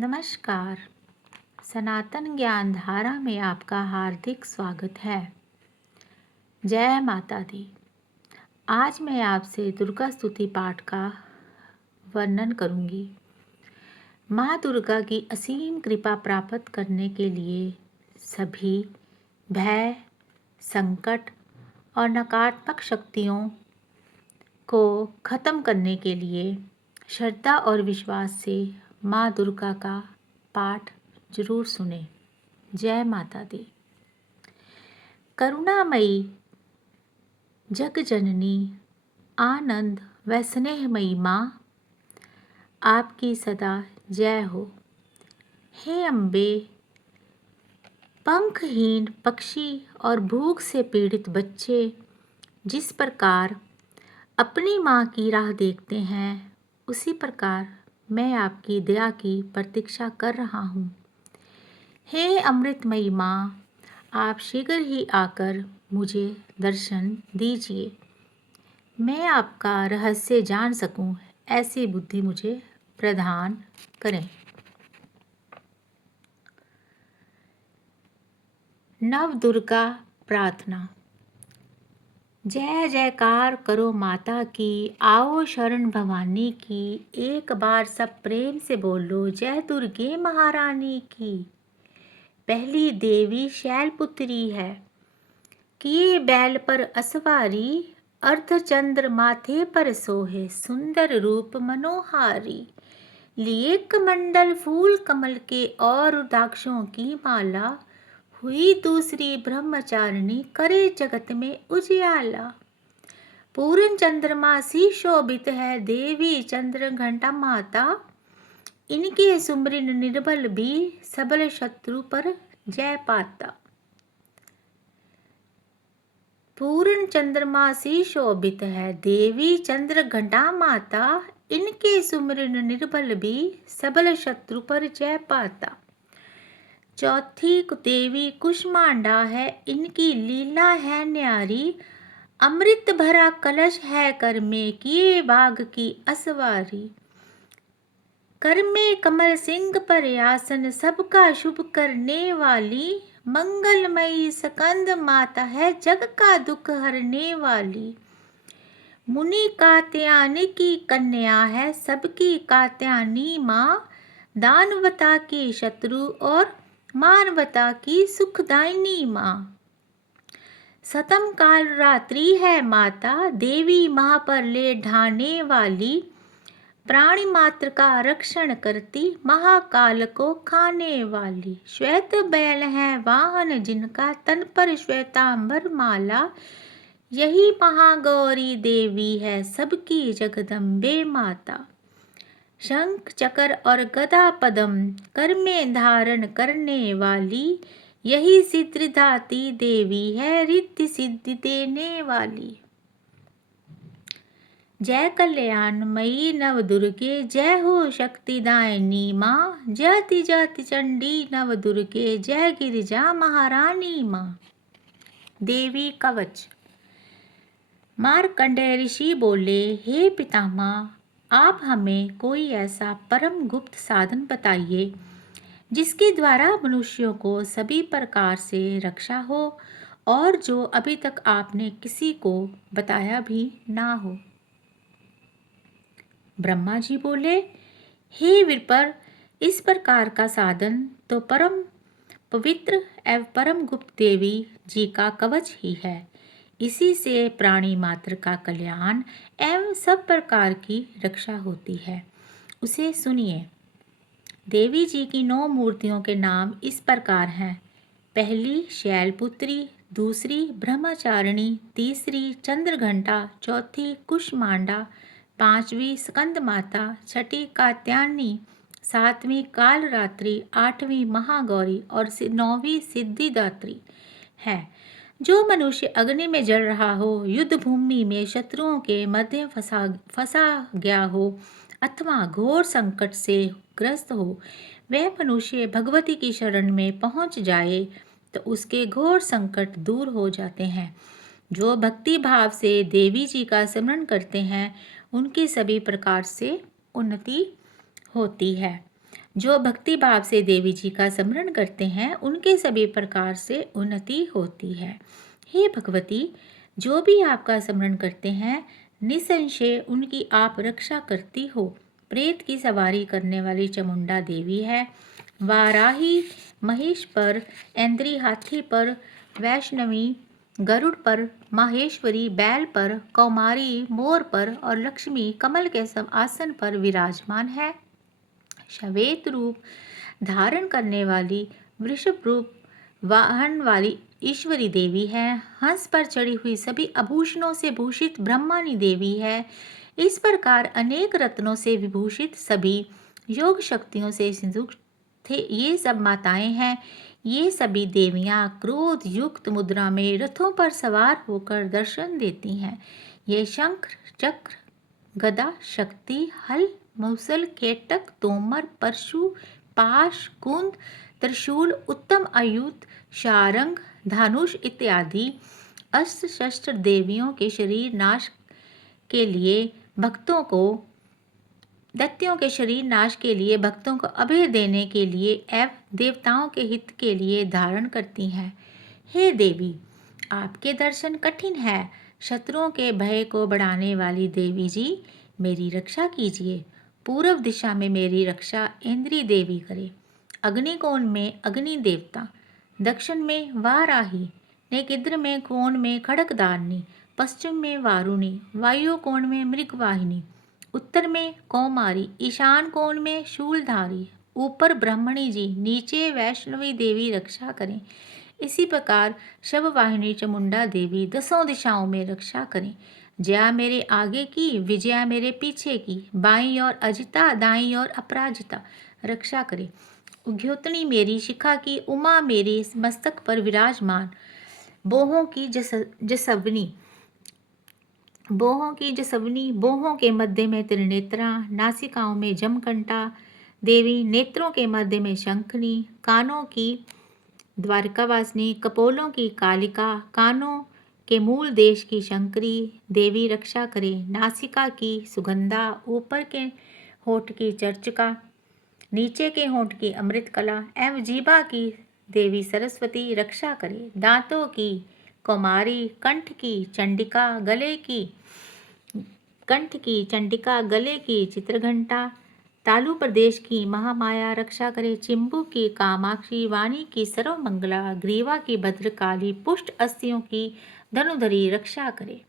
नमस्कार। सनातन ज्ञान धारा में आपका हार्दिक स्वागत है। जय माता दी। आज मैं आपसे दुर्गा स्तुति पाठ का वर्णन करूंगी। माँ दुर्गा की असीम कृपा प्राप्त करने के लिए सभी भय, संकट और नकारात्मक शक्तियों को खत्म करने के लिए श्रद्धा और विश्वास से माँ दुर्गा का पाठ जरूर सुने। जय माता दी। करुणामयी जगजननी आनंद व स्नेहमयी माँ, आपकी सदा जय हो। हे अम्बे, पंखहीन पक्षी और भूख से पीड़ित बच्चे जिस प्रकार अपनी माँ की राह देखते हैं, उसी प्रकार मैं आपकी दया की प्रतीक्षा कर रहा हूँ। हे अमृतमयी माँ, आप शीघ्र ही आकर मुझे दर्शन दीजिए। मैं आपका रहस्य जान सकूं, ऐसी बुद्धि मुझे प्रदान करें। नव दुर्गा प्रार्थना। जय जयकार करो माता की, आओ शरण भवानी की। एक बार सब प्रेम से बोलो, जय दुर्गे महारानी की। पहली देवी शैलपुत्री है, किए बैल पर असवारी। अर्धचंद्र माथे पर सोहे, सुंदर रूप मनोहारी। लिए कमंडल फूल कमल के और रुद्राक्षों की माला। हुई दूसरी ब्रह्मचारिणी, करे जगत में उजियाला। पूर्ण चंद्रमा सी शोभित है, देवी चंद्र घंटा माता। इनके सुमरिन निर्बल भी, सबल शत्रु पर जय पाता। पूर्ण चंद्रमा सी शोभित है, देवी चंद्र घंटा माता। इनके सुमरिन निर्बल भी, सबल शत्रु पर जय पाता। चौथी देवी कुष्मांडा है, इनकी लीला है न्यारी। अमृत भरा कलश है कर में, किए बाघ की असवारी। कर में कमल सिंह पर आसन, सबका शुभ करने वाली। मंगलमयी स्कंद माता है, जग का दुख हरने वाली। मुनि कात्यायनी की कन्या है, सबकी कात्यायनी माँ। दानवता की शत्रु और मानवता की सुखदायिनी माँ। सतम काल रात्रि है माता, देवी माँ पर ले ढाने वाली। प्राणी मात्र का रक्षण करती, महाकाल को खाने वाली। श्वेत बैल है वाहन जिनका, तन पर श्वेतांबर माला। यही महागौरी देवी है, सबकी जगदम्बे माता। शंख चक्र और गदा पद्म कर में धारण करने वाली। यही सिद्धिदाती देवी है, रिद्धि सिद्धि देने वाली। जय कल्याणमयी नव दुर्गे, जय हो शक्तिदायिनी माँ। जयति जयति चंडी नव दुर्गे, जय गिरिजा महारानी माँ। देवी कवच। मार्कंडेय ऋषि बोले, हे पितामह, आप हमें कोई ऐसा परम गुप्त साधन बताइए जिसके द्वारा मनुष्यों को सभी प्रकार से रक्षा हो, और जो अभी तक आपने किसी को बताया भी ना हो। ब्रह्मा जी बोले, हे विप्र, इस प्रकार का साधन तो परम पवित्र एवं परम गुप्त देवी जी का कवच ही है। इसी से प्राणी मात्र का कल्याण एवं सब प्रकार की रक्षा होती है। उसे सुनिए। देवी जी की 9 मूर्तियों के नाम इस प्रकार हैं। पहली शैलपुत्री, दूसरी ब्रह्मचारिणी, तीसरी चंद्रघंटा, चौथी कुष्मांडा, पांचवी स्कंद माता, छठी कात्यायनी, सातवीं कालरात्रि, आठवीं महागौरी और 9वीं सिद्धिदात्री है। जो मनुष्य अग्नि में जल रहा हो, युद्ध भूमि में शत्रुओं के मध्य फंसा गया हो, अथवा घोर संकट से ग्रस्त हो, वह मनुष्य भगवती की शरण में पहुंच जाए तो उसके घोर संकट दूर हो जाते हैं। जो भक्ति भाव से देवी जी का स्मरण करते हैं, उनकी सभी प्रकार से उन्नति होती है। जो भक्ति भाव से देवी जी का स्मरण करते हैं उनके सभी प्रकार से उन्नति होती है। हे भगवती, जो भी आपका स्मरण करते हैं निसंशय उनकी आप रक्षा करती हो। प्रेत की सवारी करने वाली चामुंडा देवी है। वाराही महेश पर, ऐन्द्री हाथी पर, वैष्णवी गरुड़ पर, माहेश्वरी बैल पर, कौमारी मोर पर और लक्ष्मी कमल के आसन पर विराजमान है। श्वेत रूप धारण करने वाली, वृषभ रूप वाहन वाली ईश्वरी देवी है। हंस पर चढ़ी हुई सभी आभूषणों से भूषित ब्रह्मानी देवी है। इस प्रकार अनेक रत्नों से विभूषित सभी योग शक्तियों से संयुक्त थे ये सब माताएं हैं। ये सभी देवियां क्रोध युक्त मुद्रा में रथों पर सवार होकर दर्शन देती हैं। ये शंख चक्र गदा शक्ति हल मूसल केटक तोमर परशु पाश कुंद त्रिशूल उत्तम आयुध शारंग धनुष इत्यादि अस्त्र शस्त्र देवियों के शरीर नाश के लिए भक्तों को दैत्यों के शरीर नाश के लिए भक्तों को अभय देने के लिए एवं देवताओं के हित के लिए धारण करती हैं। हे देवी, आपके दर्शन कठिन है। शत्रुओं के भय को बढ़ाने वाली देवी जी, मेरी रक्षा कीजिए। पूर्व दिशा में मेरी रक्षा इंद्री देवी करे। अग्निकोण में अग्नि देवता, दक्षिण में वाराही, नेकिद्र में कोण में खड़गदारिणी, पश्चिम में वारुणी, वायु कोण में मृगवाहिनी, उत्तर में कौमारी, ईशान कोण में शूलधारी, ऊपर ब्रह्मणी जी, नीचे वैष्णवी देवी रक्षा करें। इसी प्रकार शववाहिनी चामुंडा देवी दसों दिशाओं में रक्षा करें। जया मेरे आगे की, विजया मेरे पीछे की, बाईं ओर अजिता दाईं ओर अपराजिता रक्षा करे। उद्योतनी मेरी शिखा की, उमा मेरी मस्तक पर विराजमान, बोहों की जसवनी बोहों के मध्य में त्रिनेत्रा, नासिकाओं में जमकंटा देवी, नेत्रों के मध्य में शंखनी, कानों की द्वारकावासिनी, कपोलों की कालिका, कानों के मूल देश की शंकरी देवी रक्षा करे। नासिका की सुगंधा, ऊपर के होठ की चर्चिका, नीचे के होठ की अमृतकला एवं जीभा की देवी सरस्वती रक्षा करे। दांतों की कौमारी, कंठ की चंडिका, गले की चित्रघंटा, तालु प्रदेश की महामाया रक्षा करे। चिंबू की कामाक्षी, वाणी की सर्वमंगला, ग्रीवा की भद्रकाली, पुष्ट अस्थियों की धनुधरी रक्षा करे।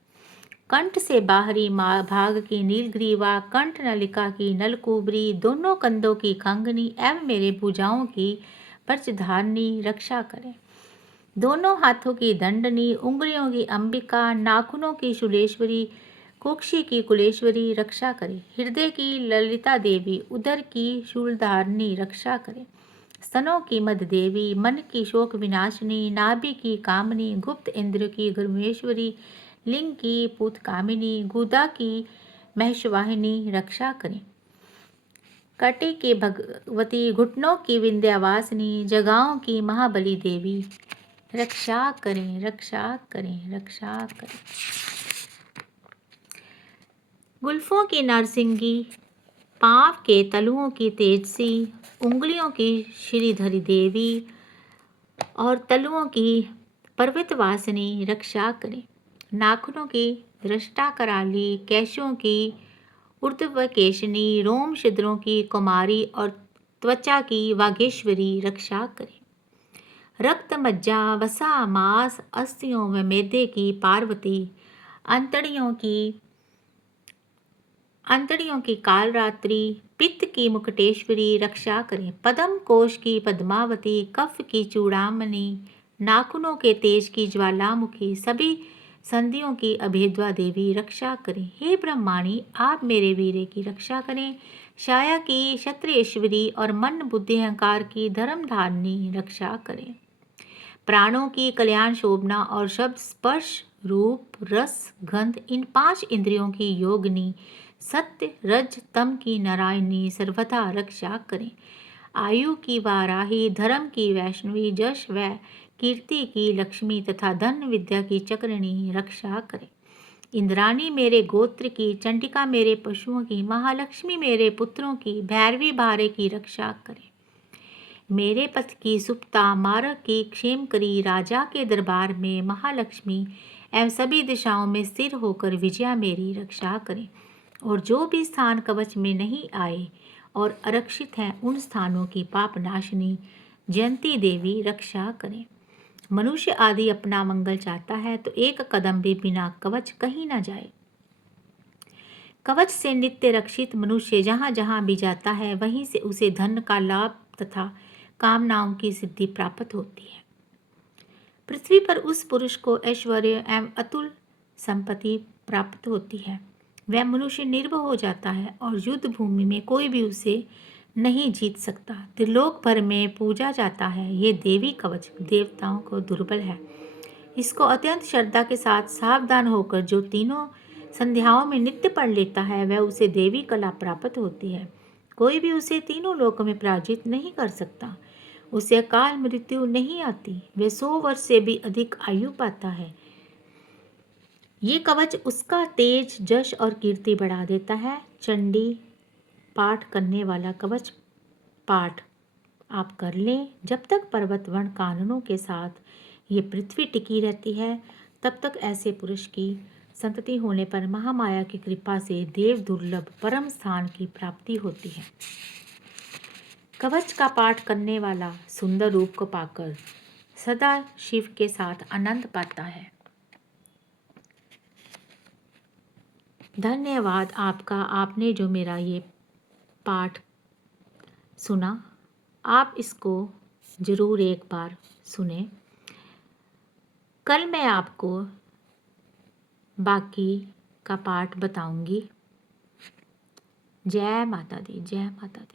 कंठ से बाहरी भाग की नीलग्रीवा, कंठ नलिका की नलकुबरी, दोनों कंधों की खंगनी एवं मेरे भुजाओं की पर्चधारणी रक्षा करे। दोनों हाथों की दंडनी, उंगलियों की अंबिका, नाखूनों की शूलेश्वरी, कुक्षी की कुलेश्वरी रक्षा करे। हृदय की ललिता देवी, उदर की शूलधारणी रक्षा करे। स्तनों की मद देवी, मन की शोक विनाशिनी, नाभि की कामनी, गुप्त इंद्र की गुरुमेश्वरी, लिंग की पूतकामिनी, गुदा की महेशवाहिनी रक्षा करें। कटी की भगवती, घुटनों की विंध्यावासिनी, जगाओं की महाबली देवी रक्षा करें, रक्षा करें, रक्षा करें। गुल्फों की नरसिंगी, पांव के तलुओं की तेजसी, उंगलियों की श्रीधरी देवी और तलुओं की पर्वतवासिनी रक्षा करें। नाखूनों की दृष्टा कराली, केशों की ऊर्ध्वकेशनी, रोम छिद्रों की कुमारी और त्वचा की वागेश्वरी रक्षा करें। रक्त मज्जा वसा मांस अस्थियों व मेदे की पार्वती, अंतड़ियों की कालरात्रि, पित्त की मुकुटेश्वरी रक्षा करें। पद्म कोश की पद्मावती, कफ की चूड़ामणि, नाखूनों के तेज की ज्वालामुखी, सभी संधियों की अभेद्वा देवी रक्षा करें। हे ब्रह्माणी, आप मेरे वीरे की रक्षा करें। छाया की क्षत्रियेश्वरी और मन बुद्धि अहंकार की धर्मधारिणी रक्षा करें। प्राणों की कल्याण शोभना और शब्द स्पर्श रूप रस गंध इन 5 इंद्रियों की योगिनी, सत्य रज तम की नारायणी सर्वथा रक्षा करें। आयु की वाराही, धर्म की वैष्णवी, जश व कीर्ति की लक्ष्मी तथा धन विद्या की चक्रिणी रक्षा करें। इंद्राणी मेरे गोत्र की, चंडिका मेरे पशुओं की, महालक्ष्मी मेरे पुत्रों की, भैरवी भारे की रक्षा करे। मेरे पथ की सुप्ता मारक की क्षेम करी, राजा के दरबार में महालक्ष्मी एवं सभी दिशाओं में स्थिर होकर विजया मेरी रक्षा करें। और जो भी स्थान कवच में नहीं आए और आरक्षित हैं उन स्थानों की पाप नाशिनी जयंती देवी रक्षा करें। मनुष्य आदि अपना मंगल चाहता है तो एक कदम भी बिना कवच कहीं न जाए। कवच से नित्य रक्षित मनुष्य जहाँ जहाँ भी जाता है वहीं से उसे धन का लाभ तथा कामनाओं की सिद्धि प्राप्त होती है। पृथ्वी पर उस पुरुष को ऐश्वर्य एवं अतुल संपत्ति प्राप्त होती है। वह मनुष्य निर्भय हो जाता है और युद्ध भूमि में कोई भी उसे नहीं जीत सकता। त्रिलोक भर में पूजा जाता है। ये देवी कवच देवताओं को दुर्बल है। इसको अत्यंत श्रद्धा के साथ सावधान होकर जो तीनों संध्याओं में नित्य पढ़ लेता है वह उसे देवी कला प्राप्त होती है। कोई भी उसे तीनों लोकों में पराजित नहीं कर सकता। उसे अकाल मृत्यु नहीं आती। वह 100 वर्ष से भी अधिक आयु पाता है। ये कवच उसका तेज, जश और कीर्ति बढ़ा देता है। चंडी पाठ करने वाला कवच पाठ आप कर लें। जब तक पर्वत वन कानूनों के साथ ये पृथ्वी टिकी रहती है तब तक ऐसे पुरुष की संतति होने पर महामाया की कृपा से देव दुर्लभ परम स्थान की प्राप्ति होती है। कवच का पाठ करने वाला सुंदर रूप को पाकर सदा शिव के साथ आनंद पाता है। धन्यवाद आपका, आपने जो मेरा ये पाठ सुना। आप इसको ज़रूर एक बार सुने। कल मैं आपको बाकी का पाठ बताऊंगी। जय माता दी, जय माता दी।